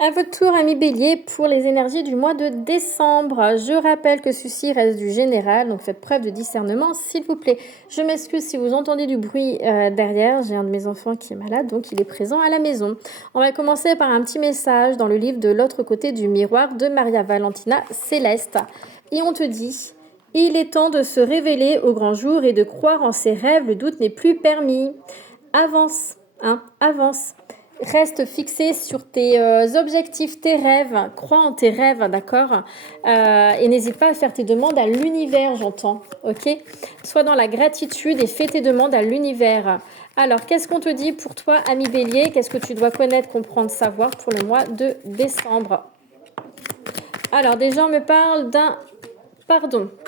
À votre tour, ami Bélier, pour les énergies du mois de décembre. Je rappelle que ceci reste du général, donc faites preuve de discernement, s'il vous plaît. Je m'excuse si vous entendez du bruit derrière. J'ai un de mes enfants qui est malade, donc il est présent à la maison. On va commencer par un petit message dans le livre de l'autre côté du miroir de Maria Valentina Céleste. Et on te dit... Il est temps de se révéler au grand jour et de croire en ses rêves. Le doute n'est plus permis. Avance, avance. Reste fixé sur tes objectifs, tes rêves. Crois en tes rêves, d'accord. Et n'hésite pas à faire tes demandes à l'univers, j'entends, ok. Sois dans la gratitude et fais tes demandes à l'univers. Alors, qu'est-ce qu'on te dit pour toi, ami Bélier? Qu'est-ce que tu dois connaître, comprendre, savoir pour le mois de décembre? Alors, des gens me parlent d'un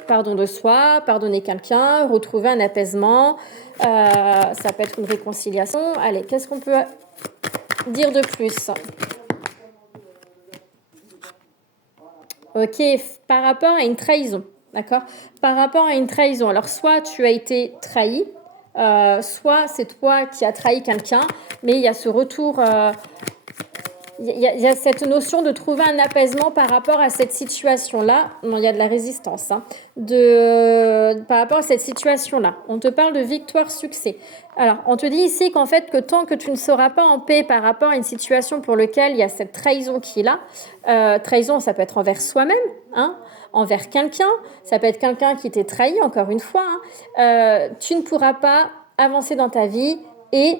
pardon de soi, pardonner quelqu'un, retrouver un apaisement, ça peut être une réconciliation. Allez, qu'est-ce qu'on peut dire de plus? Ok, par rapport à une trahison, d'accord? Par rapport à une trahison, alors soit tu as été trahi, soit c'est toi qui as trahi quelqu'un, mais il y a ce retour... Il y a cette notion de trouver un apaisement par rapport à cette situation-là. Non, il y a de la résistance. Par rapport à cette situation-là. On te parle de victoire-succès. Alors, on te dit ici qu'en fait, que tant que tu ne seras pas en paix par rapport à une situation pour laquelle il y a cette trahison qui est là, trahison, ça peut être envers soi-même, envers quelqu'un, ça peut être quelqu'un qui t'est trahi, encore une fois, tu ne pourras pas avancer dans ta vie et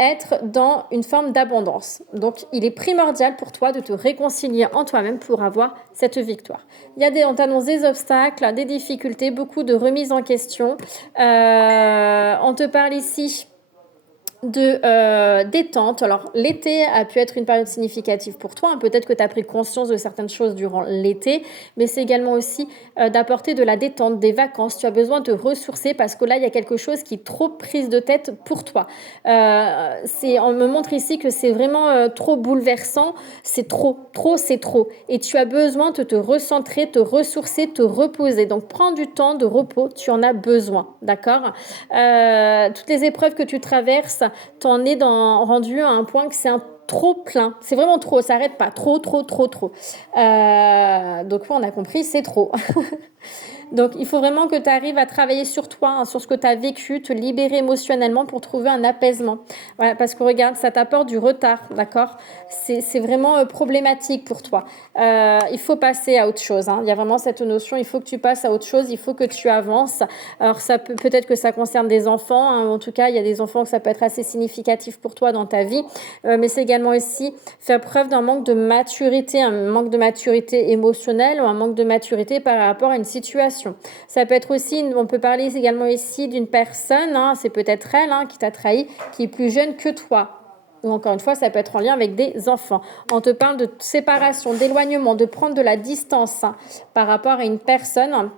être dans une forme d'abondance. Donc, il est primordial pour toi de te réconcilier en toi-même pour avoir cette victoire. On t'annonce des obstacles, des difficultés, beaucoup de remises en question. On te parle ici de détente. Alors, l'été a pu être une période significative pour toi. Peut-être que tu as pris conscience de certaines choses durant l'été, mais c'est également aussi d'apporter de la détente, des vacances. Tu as besoin de te ressourcer parce que là, il y a quelque chose qui est trop prise de tête pour toi. On me montre ici que c'est vraiment trop bouleversant. C'est trop, c'est trop. Et tu as besoin de te recentrer, te ressourcer, te reposer. Donc, prends du temps de repos. Tu en as besoin, d'accord? Toutes les épreuves que tu traverses, t'en es rendu à un point que c'est un trop plein. C'est vraiment trop, ça n'arrête pas. Trop. Donc, on a compris, c'est trop. Donc, il faut vraiment que tu arrives à travailler sur toi, sur ce que tu as vécu, te libérer émotionnellement pour trouver un apaisement. Voilà, parce que regarde, ça t'apporte du retard, d'accord? C'est vraiment problématique pour toi. Il faut passer à autre chose. Il y a vraiment cette notion, il faut que tu passes à autre chose, il faut que tu avances. Alors, peut-être que ça concerne des enfants. En tout cas, il y a des enfants que ça peut être assez significatif pour toi dans ta vie. Mais c'est également aussi faire preuve d'un manque de maturité, un manque de maturité émotionnelle ou un manque de maturité par rapport à une situation. Ça peut être aussi, on peut parler également ici d'une personne, c'est peut-être elle qui t'a trahi, qui est plus jeune que toi. Ou encore une fois, ça peut être en lien avec des enfants. On te parle de séparation, d'éloignement, de prendre de la distance par rapport à une personne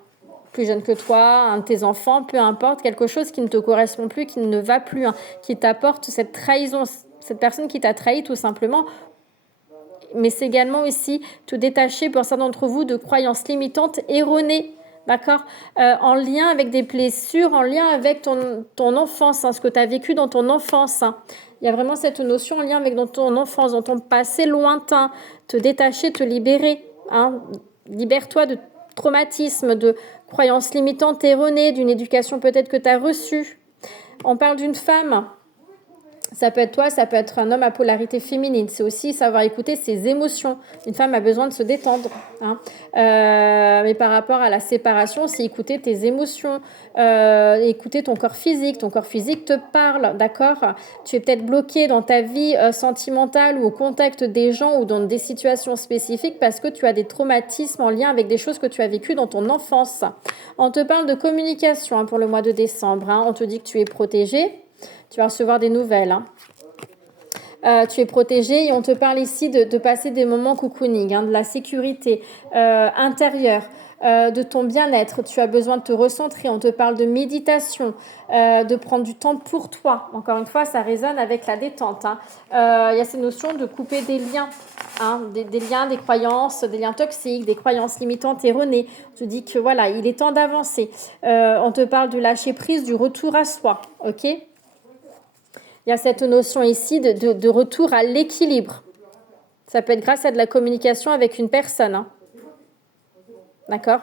plus jeune que toi, un de tes enfants, peu importe, quelque chose qui ne te correspond plus, qui ne va plus, qui t'apporte cette trahison, cette personne qui t'a trahi tout simplement. Mais c'est également aussi te détacher pour certains d'entre vous de croyances limitantes erronées. D'accord, en lien avec des blessures, en lien avec ton enfance, ce que tu as vécu dans ton enfance. Il y a vraiment cette notion en lien avec dans ton enfance, dans ton passé lointain. Te détacher, te libérer. Libère-toi de traumatismes, de croyances limitantes erronées, d'une éducation peut-être que tu as reçue. On parle d'une femme. Ça peut être toi, ça peut être un homme à polarité féminine. C'est aussi savoir écouter ses émotions. Une femme a besoin de se détendre. Mais par rapport à la séparation, c'est écouter tes émotions, écouter ton corps physique. Ton corps physique te parle, d'accord? Tu es peut-être bloqué dans ta vie sentimentale ou au contact des gens ou dans des situations spécifiques parce que tu as des traumatismes en lien avec des choses que tu as vécues dans ton enfance. On te parle de communication pour le mois de décembre. On te dit que tu es protégé. Tu vas recevoir des nouvelles. Tu es protégé et on te parle ici de passer des moments cocooning, de la sécurité intérieure, de ton bien-être. Tu as besoin de te recentrer. On te parle de méditation, de prendre du temps pour toi. Encore une fois, ça résonne avec la détente. Il y a ces notions de couper des liens. Des liens, des croyances, des liens toxiques, des croyances limitantes erronées. On te dit que voilà, il est temps d'avancer. On te parle de lâcher prise, du retour à soi. Ok ? Il y a cette notion ici de retour à l'équilibre. Ça peut être grâce à de la communication avec une personne. Hein. D'accord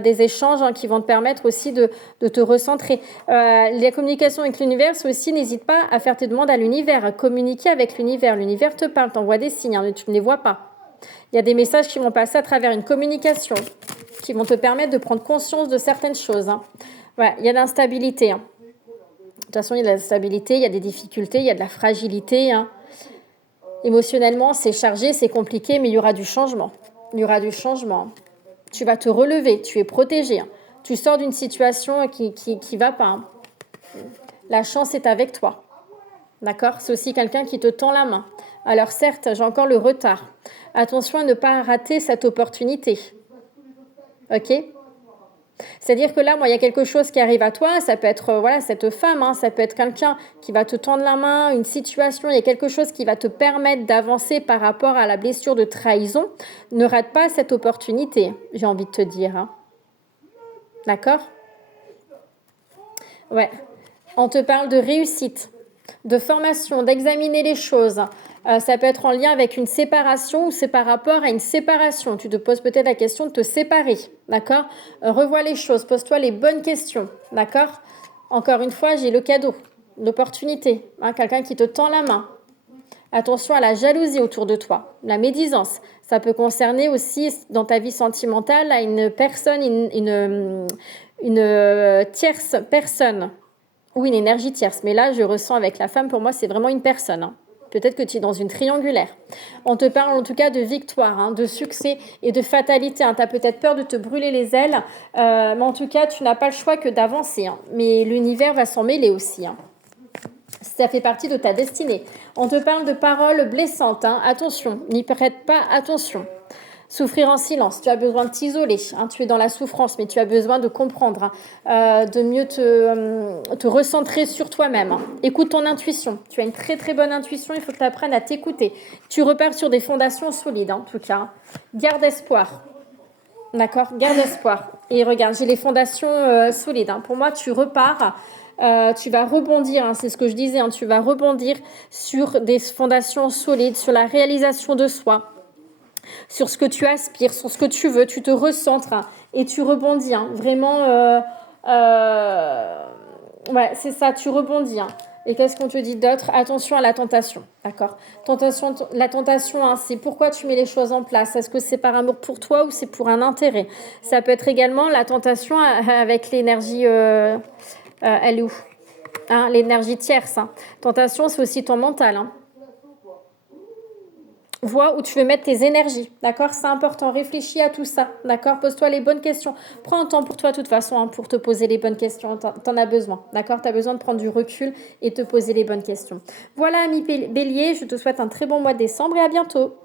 des échanges qui vont te permettre aussi de te recentrer. La communication avec l'univers, c'est aussi, n'hésite pas à faire tes demandes à l'univers, à communiquer avec l'univers. L'univers te parle, t'envoie des signes, mais tu ne les vois pas. Il y a des messages qui vont passer à travers une communication, qui vont te permettre de prendre conscience de certaines choses. Hein. Ouais, il y a de l'instabilité. Hein. De toute façon, il y a de l'instabilité, il y a des difficultés, il y a de la fragilité. Hein. Émotionnellement, c'est chargé, c'est compliqué, mais il y aura du changement. Il y aura du changement. Tu vas te relever, tu es protégé. Hein. Tu sors d'une situation qui va pas. Hein. La chance est avec toi. D'accord? C'est aussi quelqu'un qui te tend la main. Alors certes, j'ai encore le retard. Attention à ne pas rater cette opportunité. Ok? C'est-à-dire que là, moi, il y a quelque chose qui arrive à toi. Ça peut être voilà, cette femme, hein, ça peut être quelqu'un qui va te tendre la main, une situation. Il y a quelque chose qui va te permettre d'avancer par rapport à la blessure de trahison. Ne rate pas cette opportunité, j'ai envie de te dire. Hein. D'accord? Ouais. On te parle de réussite, de formation, d'examiner les choses. Ça peut être en lien avec une séparation ou c'est par rapport à une séparation. Tu te poses peut-être la question de te séparer, d'accord? Revois les choses, pose-toi les bonnes questions, d'accord? Encore une fois, j'ai le cadeau, l'opportunité, hein, quelqu'un qui te tend la main. Attention à la jalousie autour de toi, la médisance. Ça peut concerner aussi, dans ta vie sentimentale, à une personne, une tierce personne, ou une énergie tierce. Mais là, je ressens avec la femme, pour moi, c'est vraiment une personne. Hein. Peut-être que tu es dans une triangulaire. On te parle en tout cas de victoire, hein, de succès et de fatalité. Hein. Tu as peut-être peur de te brûler les ailes, mais en tout cas, tu n'as pas le choix que d'avancer. Hein. Mais l'univers va s'en mêler aussi. Hein. Ça fait partie de ta destinée. On te parle de paroles blessantes. Hein. Attention, n'y prête pas attention. Souffrir en silence, tu as besoin de t'isoler, hein, tu es dans la souffrance, mais tu as besoin de comprendre, hein, de mieux te recentrer sur toi-même. Hein. Écoute ton intuition, tu as une très très bonne intuition, il faut que tu apprennes à t'écouter. Tu repars sur des fondations solides, hein, en tout cas. Hein. Garde espoir, d'accord? Garde espoir. Et regarde, j'ai les fondations solides. Hein. Pour moi, tu repars... tu vas rebondir, hein, c'est ce que je disais, hein, tu vas rebondir sur des fondations solides, sur la réalisation de soi, sur ce que tu aspires, sur ce que tu veux, tu te recentres hein, et tu rebondis. Hein, vraiment, ouais, c'est ça, tu rebondis. Hein. Et qu'est-ce qu'on te dit d'autre? Attention à la tentation, d'accord? La tentation, hein, c'est pourquoi tu mets les choses en place. Est-ce que c'est par amour pour toi ou c'est pour un intérêt? Ça peut être également la tentation avec l'énergie, elle est où? Hein, l'énergie tierce. Hein. Tentation, c'est aussi ton mental. Hein. Vois où tu veux mettre tes énergies, d'accord? C'est important, réfléchis à tout ça, d'accord? Pose-toi les bonnes questions. Prends un temps pour toi, de toute façon, hein, pour te poser les bonnes questions. T'en as besoin, d'accord? Tu as besoin de prendre du recul et te poser les bonnes questions. Voilà, ami Bélier, je te souhaite un très bon mois de décembre et à bientôt.